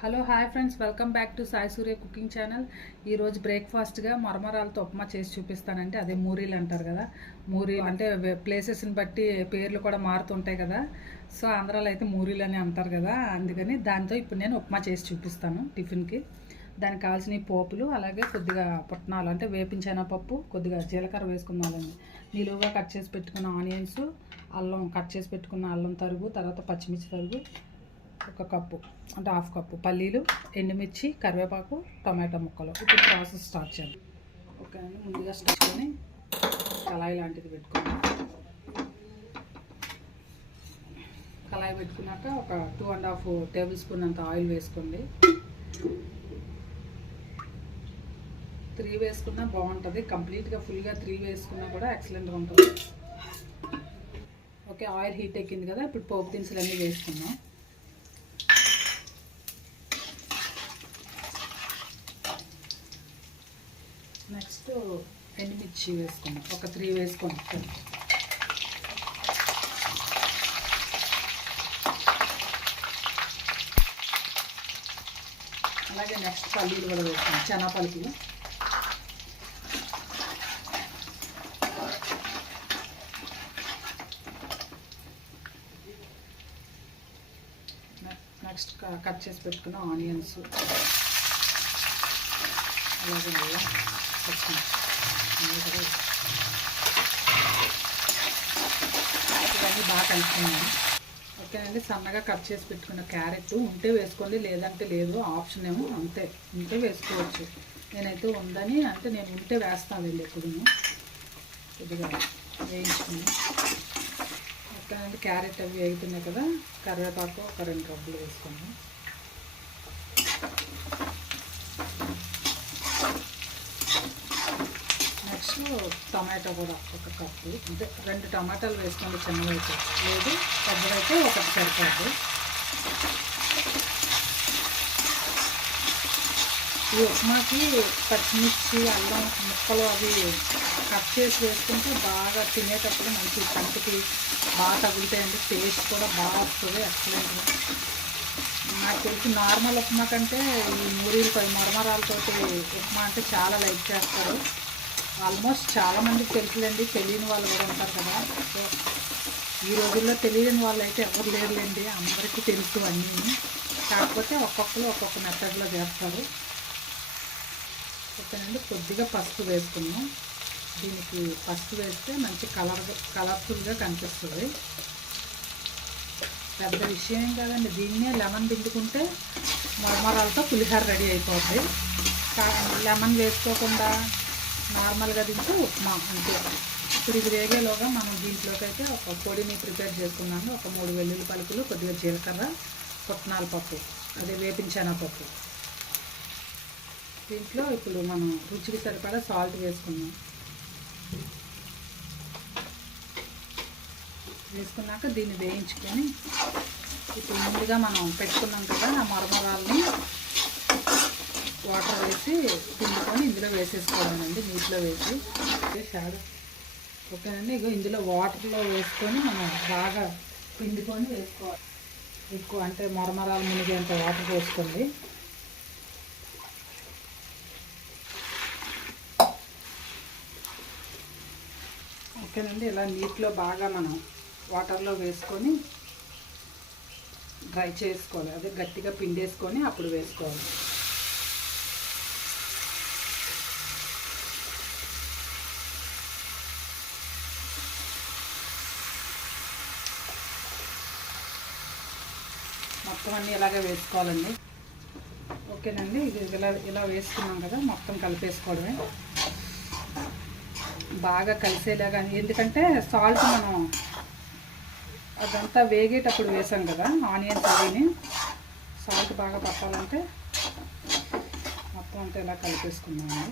Hello hi friends, welcome back to Sai Surya cooking channel. ఈరోజు బ్రేక్ఫాస్ట్గా మరమరాలతో ఉప్మా చేసి చూపిస్తానంటే అదే మూరీలు అంటారు కదా. మూరీలు అంటే ప్లేసెస్ని బట్టి పేర్లు కూడా మారుతుంటాయి కదా. సో ఆంధ్రాలో అయితే మూరీలు అని అంటారు కదా, అందుకని దాంతో ఇప్పుడు నేను ఉప్మా చేసి చూపిస్తాను టిఫిన్కి. దానికి కావాల్సిన పోపులు, అలాగే కొద్దిగా పుట్నాలు అంటే వేపించిన పప్పు, కొద్దిగా జీలకర్ర వేసుకున్నానండి. నిలువుగా కట్ చేసి పెట్టుకున్న ఆనియన్స్, అల్లం కట్ చేసి పెట్టుకున్న అల్లం తరుగు, తర్వాత పచ్చిమిర్చి తరుగు, ఒక కప్పు అంటే హాఫ్ కప్పు పల్లీలు, ఎండుమిర్చి, కరివేపాకు, టమాటా ముక్కలు. ఇప్పుడు ప్రాసెస్ స్టార్ట్ చేద్దాం. ఓకే అండి, ముందుగా స్టార్ట్ చేసుకొని కళాయి లాంటిది పెట్టుకోండి. కళాయి పెట్టుకున్నాక ఒక 2.5 టేబుల్ స్పూన్ అంత ఆయిల్ వేసుకోండి. 3 వేసుకున్నా బాగుంటుంది, కంప్లీట్గా ఫుల్గా 3 వేసుకున్నా కూడా ఎక్సలెంట్గా ఉంటుంది. ఓకే, ఆయిల్ హీట్ ఎక్కింది కదా, ఇప్పుడు పోపు దినుసులు అన్నీ వేసుకుందాం. నెక్స్ట్ ఎండుమిర్చి వేసుకుందాం, ఒక 3 వేసుకోండి. అలాగే నెక్స్ట్ పల్లీలు కూడా వేసుకుందాం, చెనా పలుకులు. నెక్స్ట్ కట్ చేసి పెట్టుకున్న ఆనియన్స్, అలాగే ఇవన్నీ బాగా కలుపుకున్నాను. ఓకేనండి, సన్నగా కట్ చేసి పెట్టుకున్న క్యారెట్ ఉంటే వేసుకోండి, లేదంటే లేదు, ఆప్షన్ ఏమో, అంతే ఉంటే వేసుకోవచ్చు. నేనైతే ఉందని అంటే నేను ఉంటే వేస్తాను వెళ్ళి ఎప్పుడు కొద్దిగా వేయించుకుని. ఓకేనండి, క్యారెట్ అవి వేగుతున్నాయి కదా, కరివేపాకు ఒక 2 రబ్బులు వేసుకోండి. నెక్స్ట్ టమాటో కూడా ఒక కప్పు, అంటే 2 టమాటాలు వేసుకోండి, చిన్నవైతే, లేదు పెద్దవైతే ఒకటి సరిపోదు. ఈ ఉప్మాకి పచ్చిమిర్చి, అల్లం ముక్కలు అవి కట్ చేసి వేసుకుంటే బాగా తినేటప్పుడు మంచి కంటికి బాగా తగులుతాయండి, టేస్ట్ కూడా బాగా వస్తుంది ఎక్సలెంట్గా. నాకు తెలిసి నార్మల్ ఉప్మా కంటే ఈ మూరీలపై మరమరాలతోటి ఉప్మా అంటే చాలా లైక్ చేస్తారు. ఆల్మోస్ట్ చాలామందికి తెలుసులేండి, తెలియని వాళ్ళు కూడా ఉంటారు కదా. సో ఈ రోజుల్లో తెలియని వాళ్ళు అయితే ఎవరు లేరులేండి, అందరికీ తెలుసు అన్నీ. కాకపోతే ఒక్కొక్కరు ఒక్కొక్క మెథడ్లో చేస్తారు. ఓకేనండి, కొద్దిగా పసుపు వేసుకున్నాం. దీనికి పసుపు వేస్తే మంచి కలర్ఫుల్గా కనిపిస్తుంది. పెద్ద విషయం ఏం కాదండి, దీన్నే లెమన్ పిండుకుంటే మరమరాలతో పులిహోర రెడీ అయిపోతుంది. లెమన్ వేసుకోకుండా నార్మల్గా తింటే ఉప్మా అంతే. ఇప్పుడు ఇది వేగేలోగా మనం దీంట్లోకి అయితే ఒక పొడిని ప్రిపేర్ చేసుకున్నాము. ఒక 3 వెల్లుల్లి పలుకులు, కొద్దిగా జీలకర్ర, పుట్నాల పప్పు, అదే వేపించిన పప్పు. దీంట్లో ఇప్పుడు మనం రుచికి సరిపడా సాల్ట్ వేసుకున్నాం. వేసుకున్నాక దీన్ని వేయించుకొని ఇప్పుడు ముందుగా మనం పెట్టుకున్నాం కదా ఆ మరమరాలని వాటర్ వేసి పిండుకొని ఇందులో వేసేసుకోవాలండి, నీటిలో వేసి. ఓకేనండి, ఇగో ఇందులో వాటర్లో వేసుకొని మనం బాగా పిండుకొని వేసుకోవాలి. ఎక్కువ అంటే మరమరాలు మునిగేంత వాటర్ వేసుకోండి. ఓకేనండి, ఇలా నీటిలో బాగా మనం వాటర్లో వేసుకొని డ్రై చేసుకోవాలి, అదే గట్టిగా పిండేసుకొని అప్పుడు వేసుకోవాలి. మొత్తం అన్నీ ఇలాగే వేసుకోవాలండి. ఓకేనండి, ఇది ఇలా వేసుకున్నాం కదా, మొత్తం కలిపేసుకోవడమే బాగా కలిసేలాగా. ఎందుకంటే సాల్ట్ మనం అదంతా వేగేటప్పుడు వేసాం కదా ఆనియన్స్ అవిని, సాల్ట్ బాగా పట్టాలంటే మొత్తం అంతా ఇలా కలిపేసుకున్నాము.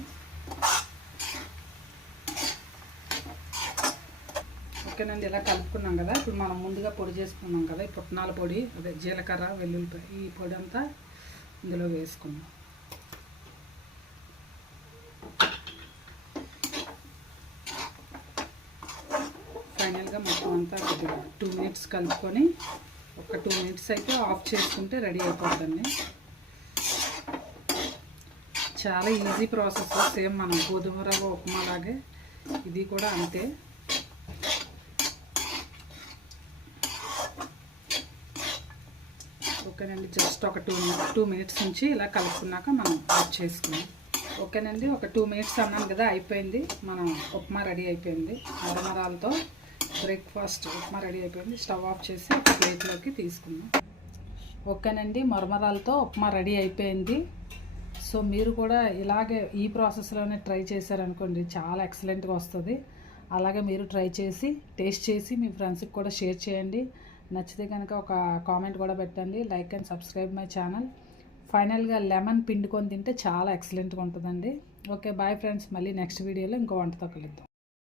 ఓకేనండి, ఇలా కలుపుకున్నాం కదా, ఇప్పుడు మనం ముందుగా పొడి చేసుకున్నాం కదా ఈ పుట్నాల పొడి, అదే జీలకర్ర, వెల్లుల్లిపాయ, ఈ పొడి అంతా ఇందులో వేసుకున్నాం. ఫైనల్గా మొత్తం అంతా కొద్దిగా 2 మినిట్స్ కలుపుకొని, ఒక 2 మినిట్స్ అయితే ఆఫ్ చేసుకుంటే రెడీ అయిపోతుంది. చాలా ఈజీ ప్రాసెస్, సేమ్ మనం గోధుమ రవ్వ ఉప్మా లాగే ఇది కూడా అంతే. ఓకేనండి, జస్ట్ ఒక 2 మినిట్స్ నుంచి ఇలా కలుపుకున్నాక మనం ఆఫ్ చేసుకున్నాం. ఓకేనండి, ఒక 2 మినిట్స్ అన్నాను కదా, అయిపోయింది. మనం ఉప్మా రెడీ అయిపోయింది. మరమరాలతో బ్రేక్ఫాస్ట్ ఉప్మా రెడీ అయిపోయింది. స్టవ్ ఆఫ్ చేసి ఒక ప్లేట్లోకి తీసుకుందాం. ఓకేనండి, మరమరాలతో ఉప్మా రెడీ అయిపోయింది. సో మీరు కూడా ఇలాగే ఈ ప్రాసెస్లోనే ట్రై చేశారనుకోండి, చాలా ఎక్సలెంట్గా వస్తుంది. అలాగే మీరు ట్రై చేసి టేస్ట్ చేసి మీ ఫ్రెండ్స్కి కూడా షేర్ చేయండి. నచ్చితే కనుక ఒక కామెంట్ కూడా పెట్టండి. Like and subscribe my channel. ఫైనల్గా లెమన్ పిండుకొని తింటే చాలా ఎక్సలెంట్గా ఉంటుందండి. Okay, bye friends. మళ్ళీ నెక్స్ట్ వీడియోలో ఇంకో వంటతో కలుద్దాం.